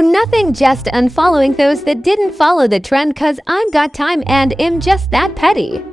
Oh, nothing, just unfollowing those that didn't follow the trend cause I'm got time and am just that petty.